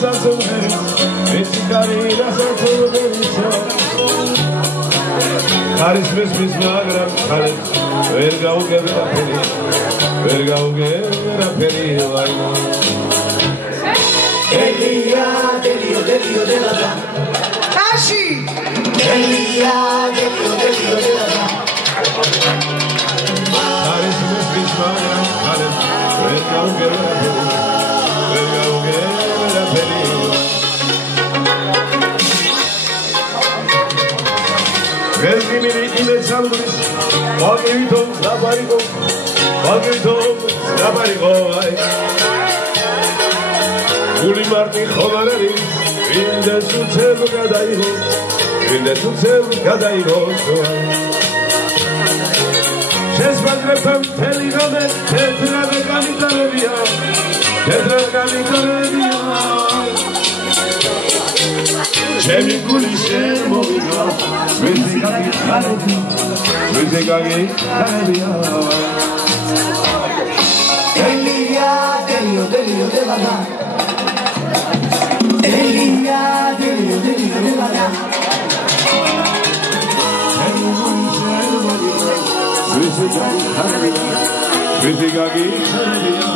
სასულიერო მისკარი დასასრულებისა ხარისმის მის მაგრამ ხალხს ვერ გაუგებერაფერი ვაიმა Elia, Delio, Delio, Delada Tashi Elia, Delio, Delio, Delada Xarismes mის მაგრამ ხალხს ვერ გაუგებერაფერი Velgimini ile çalmış, Bagritom, Zabarigo, ay. Uli Martin Homarari, Vinde Sucev Gadaigo, Şesbadrepam, Teligame, Tetra Ganitarevia, Cemi kulişer moviga, müzikagi karabia. Elia, Delio, Delio, Delada. Elia, Delio, Delio, Delada. Cemi kulişer moviga, müzikagi karabia. Müzikagi karabia.